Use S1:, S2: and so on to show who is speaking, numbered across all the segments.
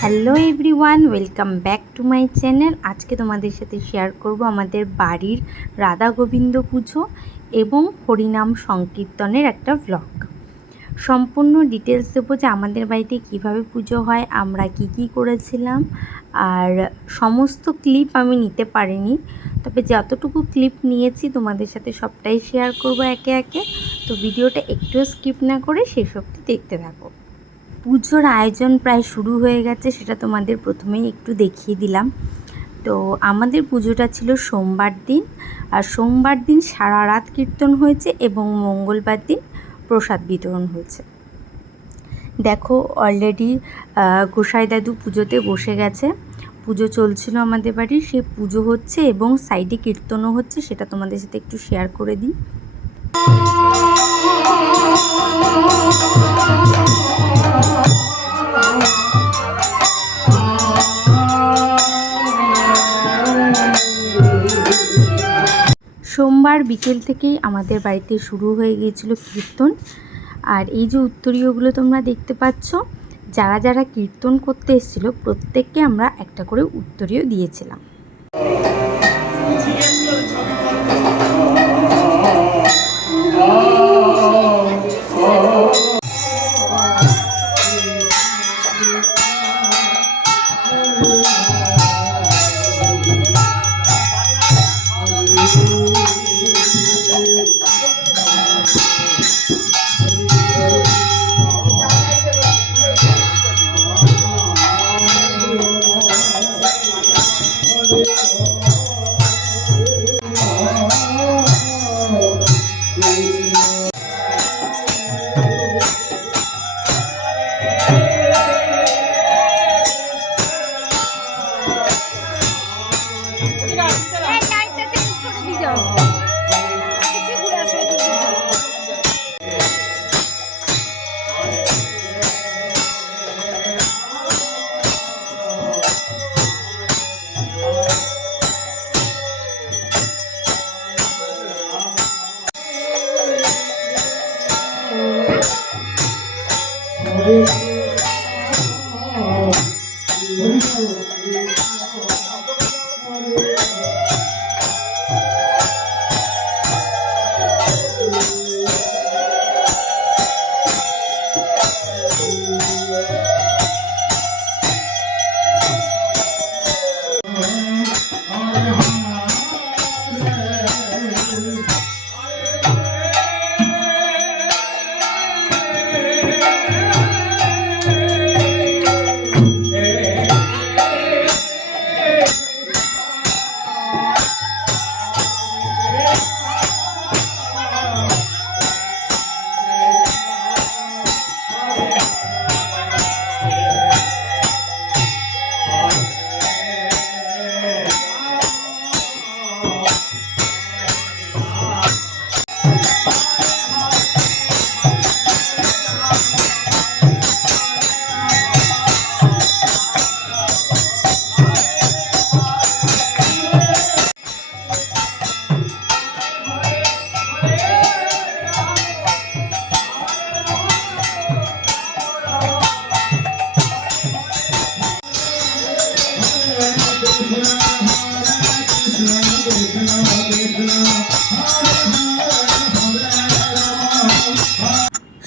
S1: Hello everyone welcome back to my channel আজকে তোমাদের সাথে শেয়ার করব আমাদের বাড়ির রাধা গোবিন্দ পুজো এবং হরিনাম সংকীর্তনের একটা ভ্লগ সম্পূর্ণ ডিটেলস দেবো যে আমাদের বাড়িতে কীভাবে পুজো হয়, আমরা কি কি করেছিলাম, আর সমস্ত ক্লিপ আমি নিতে পারিনি। তবে যতটুকু ক্লিপ নিয়েছি তোমাদের সাথে সবটাই শেয়ার করব একে একে। তো ভিডিওটা একটু স্কিপ না করে সেই অবধি দেখতে থাকো। পুজোর আয়োজন প্রায় শুরু হয়ে গেছে, সেটা তোমাদের প্রথমেই একটু দেখিয়ে দিলাম। তো আমাদের পুজোটা ছিল সোমবার দিন, আর সোমবার দিন সারা রাত কীর্তন হয়েছে এবং মঙ্গলবার দিন প্রসাদ বিতরণ হয়েছে। দেখো অলরেডি গোসাই দাদু পুজোতে বসে গেছে। পুজো চলছিল আমাদের বাড়ির। সে পুজো হচ্ছে এবং সাইডে কীর্তনও হচ্ছে, সেটা তোমাদের সাথে একটু শেয়ার করে দিই। সোমবার বিকেল থেকেই আমাদের বাড়িতে শুরু হয়ে গিয়েছিল কীর্তন। আর এই যে উত্তরীয়গুলো তোমরা দেখতে পাচ্ছ, যারা যারা কীর্তন করতে এসেছিল, প্রত্যেককে আমরা একটা করে উত্তরীয় দিয়েছিলাম।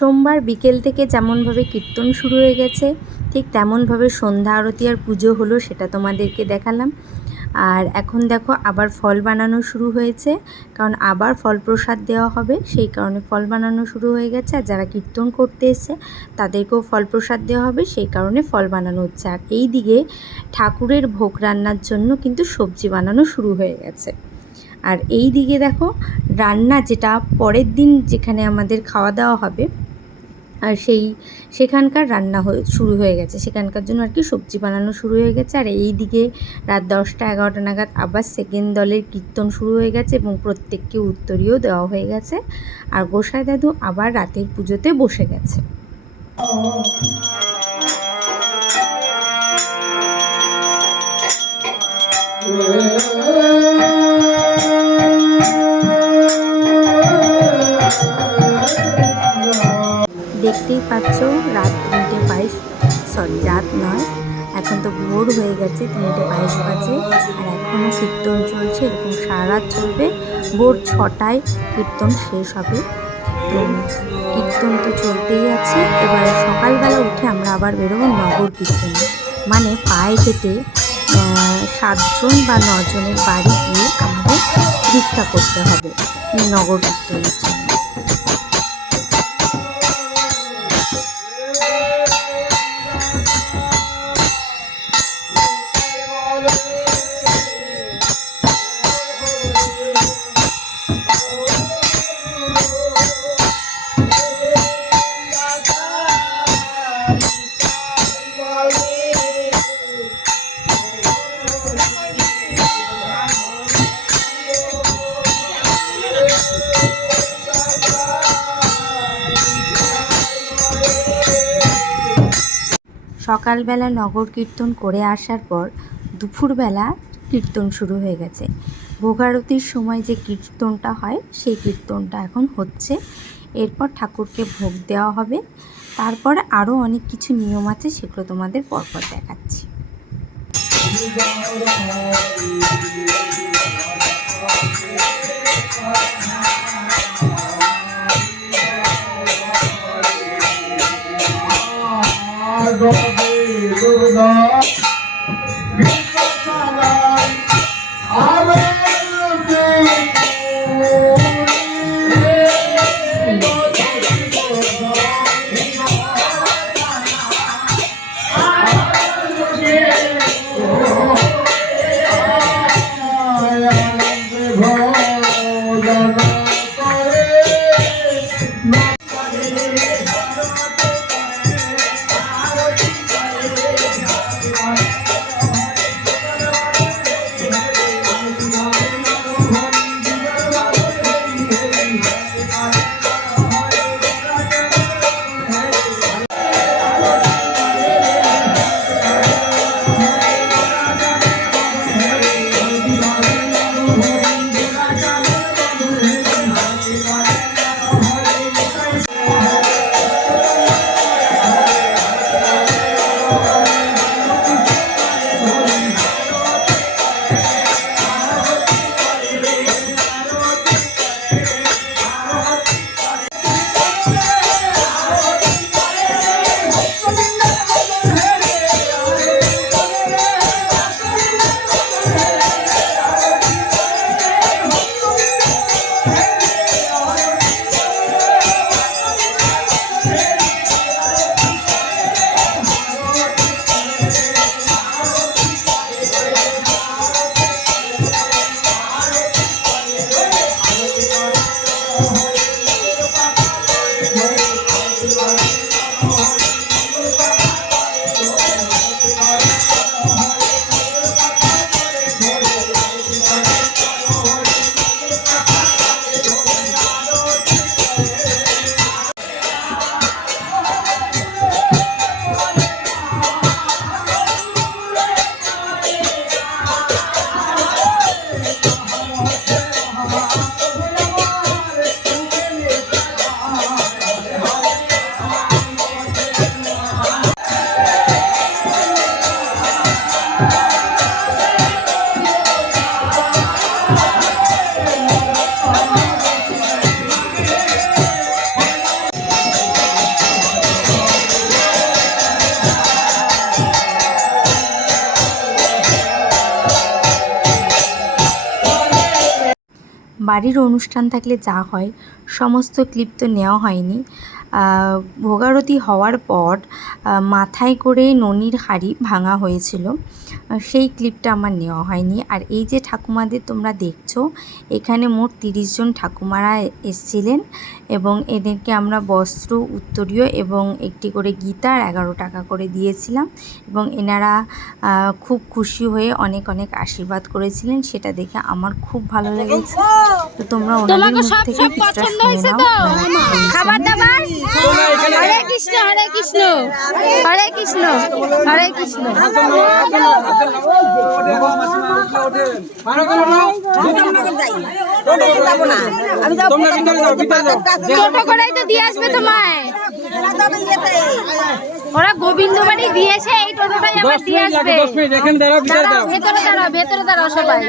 S1: সোমবার বিকেল থেকে যেমনভাবে কীর্তন শুরু হয়ে গেছে, ঠিক তেমনভাবে সন্ধ্যা আরতি আর পুজো হলো সেটা তোমাদেরকে দেখালাম। আর এখন দেখো আবার ফল বানানো শুরু হয়েছে, কারণ আবার ফল প্রসাদ দেওয়া হবে, সেই কারণে ফল বানানো শুরু হয়ে গেছে। আর যারা কীর্তন করতে এসছে, তাদেরকেও ফল প্রসাদ দেওয়া হবে, সেই কারণে ফল বানানো হচ্ছে। আর এই দিকে ঠাকুরের ভোগ রান্নার জন্য কিন্তু সবজি বানানো শুরু হয়ে গেছে। আর এই দিকে দেখো রান্না যেটা পরের দিন যেখানে আমাদের খাওয়া দাওয়া হবে আর সেই, সেখানকার রান্না হয়ে, শুরু হয়ে গেছে। সেখানকার জন্য আর কি সবজি বানানো শুরু হয়ে গেছে। আর এই দিকে রাত দশটা এগারোটা নাগাদ আবার সেকেন্ড দলের কীর্তন শুরু হয়ে গেছে এবং প্রত্যেককে উত্তরীয় দেওয়া হয়ে গেছে। আর গোসাই দাদু আবার রাতের পুজোতে বসে গেছে। Yeah. পাচ্ছ, রাত তিনটে বাইশ সরি রাত নয়। এখন তো ভোর হয়ে গেছে, তিনটে বাইশ বাজে, আর এখনও কীর্তন চলছে, এরকম সারা চলবে। ভোর ছটায় কীর্তন শেষ হবে। কীর্তন তো চলতেই আছে। এবার সকালবেলা উঠে আমরা আবার বেরোবো নগর কীর্তনে। মানে পায়ে হেঁটে সাতজন বা নজনের বাড়ি গিয়ে আমাদের ভিক্ষা করতে হবে নগর কীর্তনের জন্য। সকালবেলা নগর কীর্তন করে আসার পর দুপুরবেলা কীর্তন শুরু হয়ে গেছে। ভোগারতির সময় যে কীর্তনটা হয়, সেই কীর্তনটা এখন হচ্ছে। এরপর ঠাকুরকে ভোগ দেওয়া হবে। তারপর আরও অনেক কিছু নিয়ম আছে, সেগুলো তোমাদের পরপর দেখাচ্ছি। বাড়ির অনুষ্ঠান থাকলে যা হয়, সমস্ত ক্লিপ তো নেওয়া হয়নি। ভোগারতি হওয়ার পর মাথায় করে ননির হাড়ি ভাঙা হয়েছিল। সেই ক্লিপটা আমার নেওয়া হয়নি। আর এই যে ঠাকুমাদের তোমরা দেখছ, এখানে মোট তিরিশ জন ঠাকুমারা এসছিলেন। এবং এদেরকে আমরা বস্ত্র উত্তরীয় এবং একটি করে গীতার এগারো টাকা করে দিয়েছিলাম এবং এনারা খুব খুশি হয়ে অনেক অনেক আশীর্বাদ করেছিলেন সেটা দেখে আমার খুব ভালো লেগেছে তো তোমরা ওনাদের মুখ থেকে কিছুটা
S2: পছন্দ
S1: শুনে নাও
S2: তো?
S1: ওনারা কি বলছেন।
S2: খাবার দাবার হরে কৃষ্ণ হরে কৃষ্ণ হরে কৃষ্ণ কৃষ্ণ
S3: আমি যাব
S2: টোটো করেই তো দিয়ে আসবে তোমায়। ওরা গোবিন্দবাড়ি দিয়েছে এই টোটোটাই আবার দিয়ে আসবে।
S3: দশ মিনিট এখানে দাঁড়াও দাও
S2: ভেতরে দাঁড়াও ভেতরে দাঁড়াও সবাই।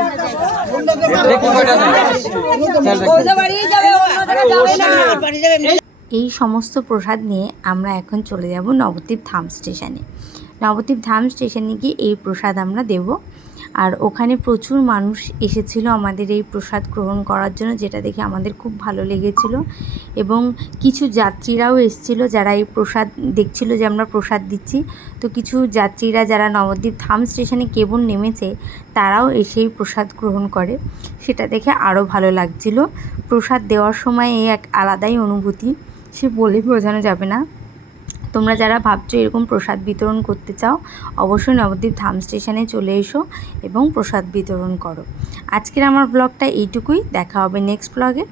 S1: এই সমস্ত প্রসাদ নিয়ে আমরা এখন চলে যাব নবদ্বীপ ধাম স্টেশনে। নবদ্বীপ ধাম স্টেশনে গিয়ে এই প্রসাদ আমরা দেব। আর ওখানে প্রচুর মানুষ এসেছিল আমাদের এই প্রসাদ গ্রহণ করার জন্য, যেটা দেখে আমাদের খুব ভালো লেগেছিল। এবং কিছু যাত্রীরাও এসেছিল যারা এই প্রসাদ দেখছিল যে আমরা প্রসাদ দিচ্ছি। তো কিছু যাত্রীরা যারা নবদ্বীপ থাম স্টেশনে কেবল নেমেছে, তারাও এসেই প্রসাদ গ্রহণ করে। সেটা দেখে আরও ভালো লাগছিল। প্রসাদ দেওয়ার সময় এই এক আলাদাই অনুভূতি। সে বলে বোঝানো যাবে না। তোমরা যারা ভাবছ এরকম প্রসাদ বিতরণ করতে চাও, অবশ্যই নবদ্বীপ ধাম স্টেশনে চলে এসো এবং প্রসাদ বিতরণ করো। আজকের আমার ব্লগটা এইটুকুই। দেখা হবে নেক্সট ব্লগে